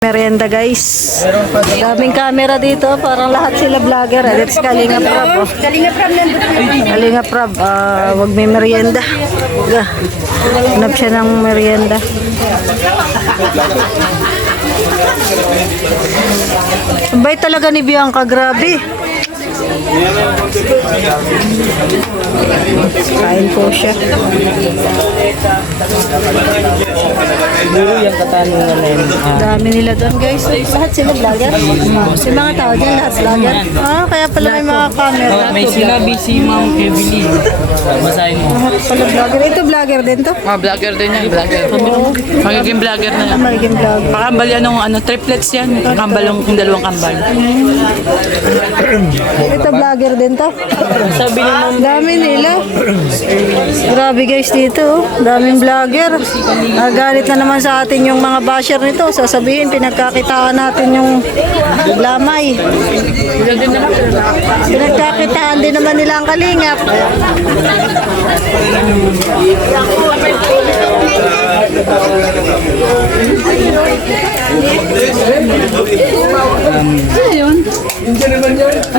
Merienda guys. Daming camera dito, parang lahat sila vlogger. Let's Kalinga Prab. Kalinga Prab, wag may merienda. Hanap siya ng merienda. Abay talaga ni Bianca, grabe. Kain po siya. Siguro yung katanungan na yun. Dami nila doon guys. Lahat sila vlogger. Si mga tao dyan, lahat vlogger. Kaya pala may mga camera. May sinabi si Ma'am Evelyn. Basahin mo. Lahat pala vlogger. Ito vlogger din to. Vlogger din yan, vlogger. Magiging vlogger na yan. Magiging vlogger. Pakambal yan ng triplets yan. Kambal yung dalawang kambal. Ito vlogger din to. Sabi ni Ma'am, Dami nila. Grabe guys dito. Daming vlogger. Galit na naman sa atin yung mga basher nito. Sasabihin, pinagkakitaan natin yung lamay. Pinagkakitaan din naman nila ang kalingap. ano yun?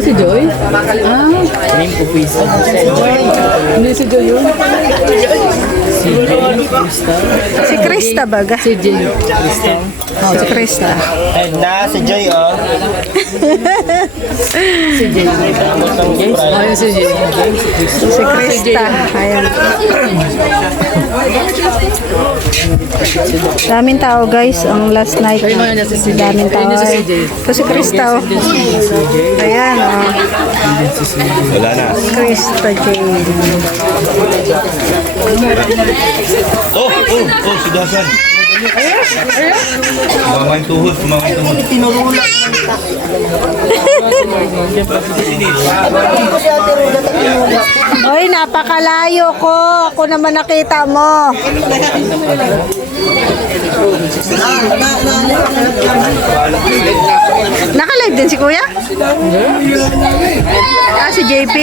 Si Joy? Name ko please. Hindi si Joy yun. Si Krista. Si Krista baga. Si Jay. Krista. Oh, si Krista. Si Joy, oh. Si Jay. Ayun si Jay. Si Krista. Ayan. Daming tao guys. Ang last night. Daming tao. Ito si Krista. Oh. Ayan. Oh. Wala na. Krista Jane. Si Dasan. Kumamain tuhod. Tinurulak. Oy, napakalayo ko. Ako naman nakita mo. Naka-live din si Kuya? Si JP.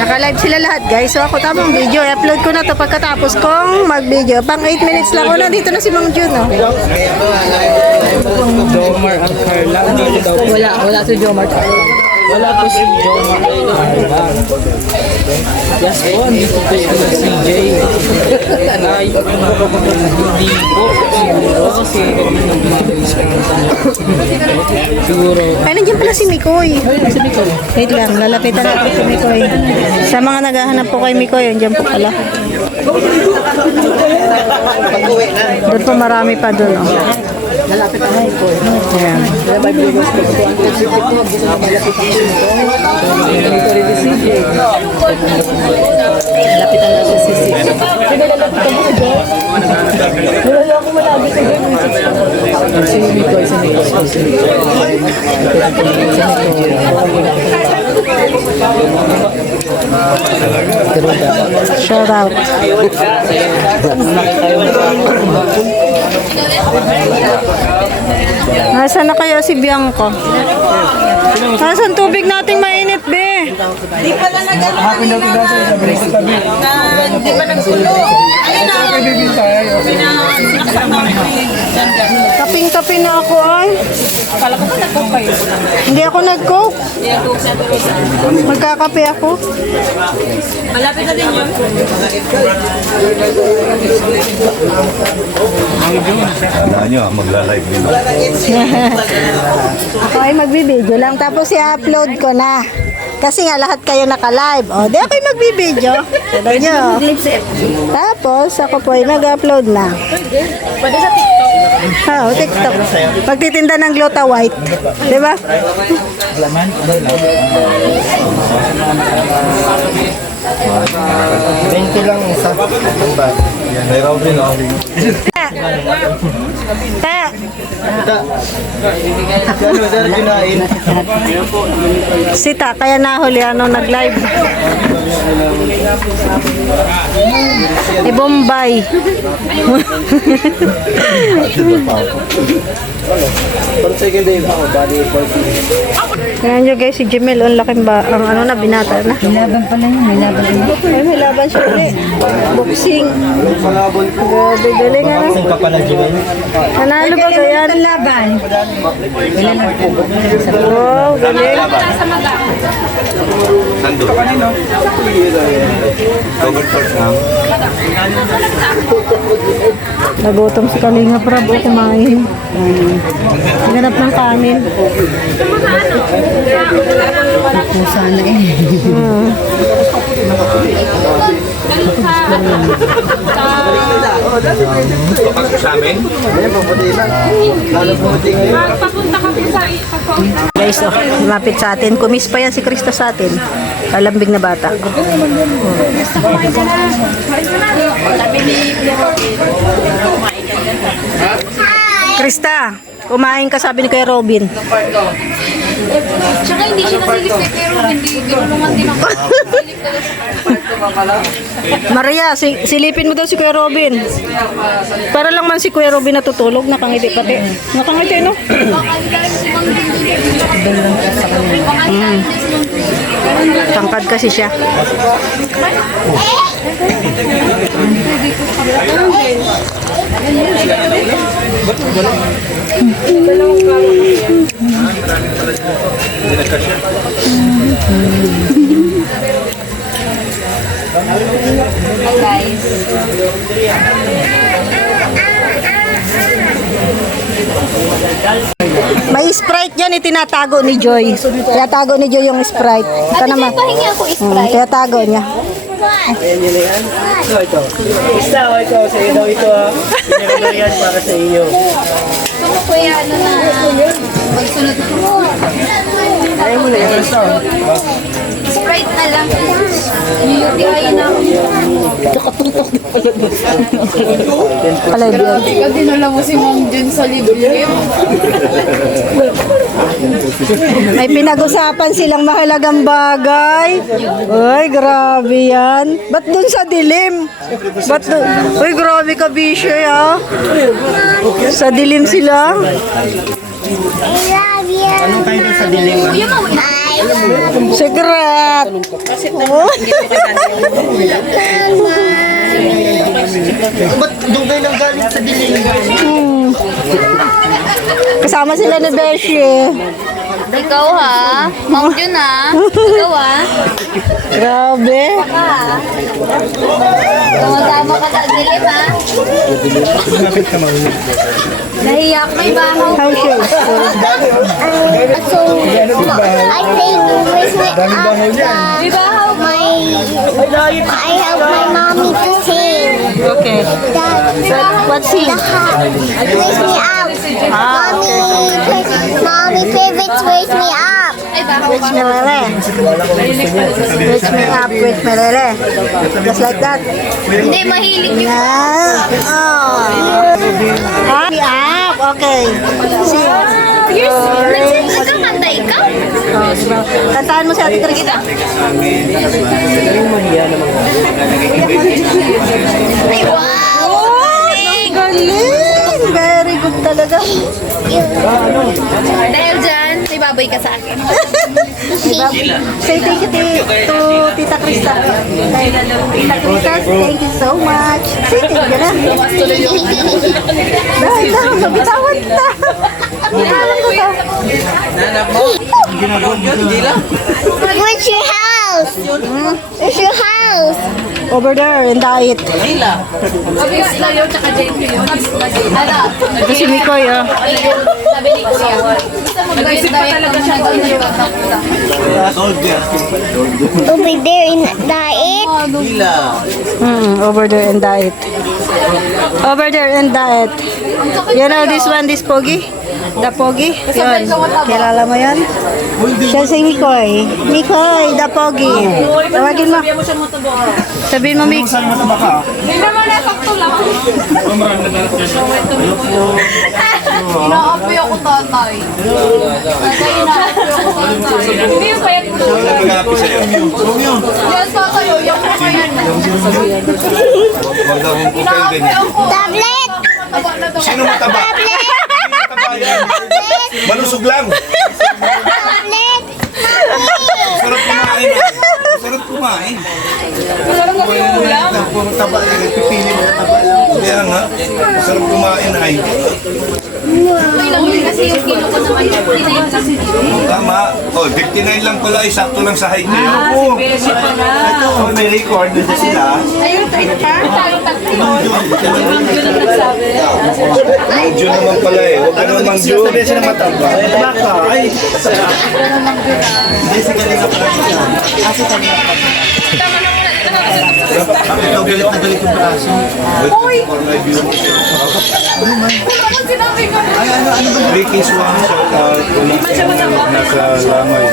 Naka-live sila lahat, guys. So ako tamang video. I-upload ko na to pagkatapos kong mag-video. Pang 8 minutes lang. O, nandito na si Mang Jun, oh. Jomar at Carla. Wala si Jomar. Wala po si Jomar at Carla. Yes po, andito po si Jay. Ay, hindi po. Siguro kasi siguro. Ay, nandiyan pala si Mikoy. Si Nicole. Wait lang, lalapitan natin si Mikoy. Sa mga naghahanap po kay Mikoy, nandiyan po pala. Doon po marami pa doon, oh. Lalapit na po. Ayan. Lapitan na siya si Sisi. Si Nicole, si Shout out. Nasaan na kaya si Bianca? Nasaan tubig nating mainit, be? Di pa na hindi pa nagsulo. Ayun na. Kaping-kape na ako, ay. Kala ko ba nag-cook kayo? Hindi ako nag-coke. Magkakape ako. Malapit na din yun. Ano nyo, magla-live din. Ako ay magbibideo lang, tapos i-upload ko na. Kasi nga lahat kayo naka-live. O, di ako'y magbibideo. Sabi nyo. Tapos ako po ay mag-upload na. Pwede sa TikTok. TikTok. Pagtitinda ng Glota White. Di ba? Bento lang isa. May Robin, oh. Te! Sita, kaya nahuli nag-live. Bombay. Kaya nyo guys, si Jemel, ang laking ba, ang binata na. May laban pala yun, may laban yun. Ay, may laban siya ulit. Boxing. Grabe, galing ano. Boxing pa pala, Jimmy. Nanalo ba ba yan? Laban. Wow, galing. Sa magang. Sando. Covered first now. Nagutom si Kalinga Prab, kumain. Ganap ng kanin. Sana eh. Kapag sa amin? Papunta kami sa Guys, oh, lumapit sa atin. Kumis pa yan si Krista sa atin. Kalambing na bata. Krista, kumain ka, sabi ni Kuya Robin. Tsaka hindi siya nasilip kay pero hindi tinulungan din ako. Silip talaga sa Maria, silipin mo daw si Kuya Robin. Para lang man si Kuya Robin natutulog, nakangiti pati. Nakangiti, no? Tangkad kasi siya. May Sprite yan, itinatago ni Joy. Tinatago ni Joy yung Sprite. Ito naman. pahingi ako Sprite. Tinatago niya. Isa, ito. Sa iyo daw ito. Pinagano yan para sa iyo. Gusto mo kuya ano na magsunod mo. Ayaw mo na yan. Sprite na lang. Niyutihayin na ako. Palay yan. Ikaw dinala mo si Ma'am Jun sa liblib. May pinag-usapan silang mahalagang bagay. Uy, grabe yan. Ba't dun sa dilim? Ba't dun? Uy, grabe ka, Bisha, ha? Sa dilim sila. Anong kayo doon sa dilim? Secret. Oh. Ba't doon kayo nang galing sa dilim? Kasama sila ni Beshi. Ikaw ha? Ma'am Jun ha? Ikaw ha? Grabe. Tumatama ka sa dilim ha? Lapit ka maulit. Nahiyak may bahaw. How sure? So, I think with May bahaw. I help my mommy to sing. Okay. What sing? Raise me up. Mommy favorites raise me up. Ay bahaw. Rich Melele. Rich me up, Rich Melele. Just like that. Hindi, mahilig yung Yeah. Oh. Me up. Okay. Sing. Nagkakanta ikaw? Oh, diba? Kantahan mo si Ate Krista. Ay, wow! Galing! Very good talaga. Dahil dyan, may baboy ka sa akin. Say thank you to Tita Krista. Tita Krista, thank you so much. Say thank you na. Dahil na, mabitawan na. Bitawan ko to. Where's your house? Where's your house? Over there in diet. Sabi nga, layo, tsaka Jenko yun. Ano? Ito si Mikoy, oh. Sabi ni Kuya. Gusto mo guys, talaga siya Over there in diet. Over there in diet. Over there in diet. You know this one, this Pogi? The Pogi? Yun. Kilala mo yan? Siya si Mikoy. Mikoy, the Pogi. Tawagin mo. Sabihin mo, Mik. Hindi naman nasakto lang. Inaapoy ako tatay. Tatay, inaapoy ako tatay. Hindi yung kaya ko. Nag-aapi sa'yo. Yan tatay, yung ko kaya na. Huwag daw kung kayo ganyan. Tablet. Sino mataba? Mataba yan. Malusog lang. Tablet. Sarap kumain. Sarap kumain. Masarap kasi yung ulam. Puro taba. Pipili mo taba lang. Kaya nga. Sarap kumain. Okay lang yun kasi yung kilo ko naman yung 49 kasi dito. Tama. Oh, 59 lang pala. Sakto lang sa height niyo. Si Beshi pa na. Oh, may record na sila. Ayun, tayo ka. Tayo tatlo. Yun ang nagsabi. Mang Jun naman pala eh. Huwag ka naman Mang Jun. Sabi siya na mataba. Baka. Ay. Hindi si kanina pala siya. Ikaw galit na galit yung braso. Uy! Ano sinabi ko? Ay, ano ba? Ricky Swan, shout out. Nasa Lamay.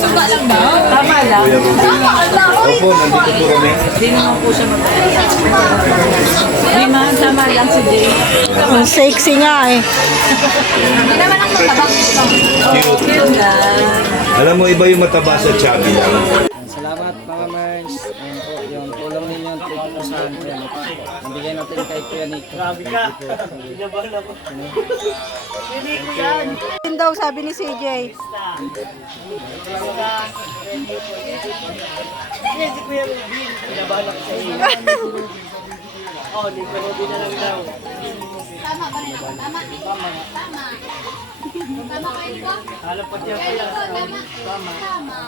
Suka lang ba? Tama lang. Kuya Ruben. Tama, ala. Opo, nandito po kami. Hindi naman po siya magkakita. Hindi man, tama lang si Jay. Ang sexy nga eh. Hindi naman ako tabak. Cute. Yun lang. Alam mo, iba yung mataba sa chubby lang. Salamat mga Merns. Ayun po, yung tulong ninyo, 3,000 yan. Nabigay natin kay Kuya Nick. Grabe ka. Yun daw sabi ni CJ. Tama ba nila? Tama. Tama. Tama kayo po? Halapat yan po yan. Tama. Tama. Tama.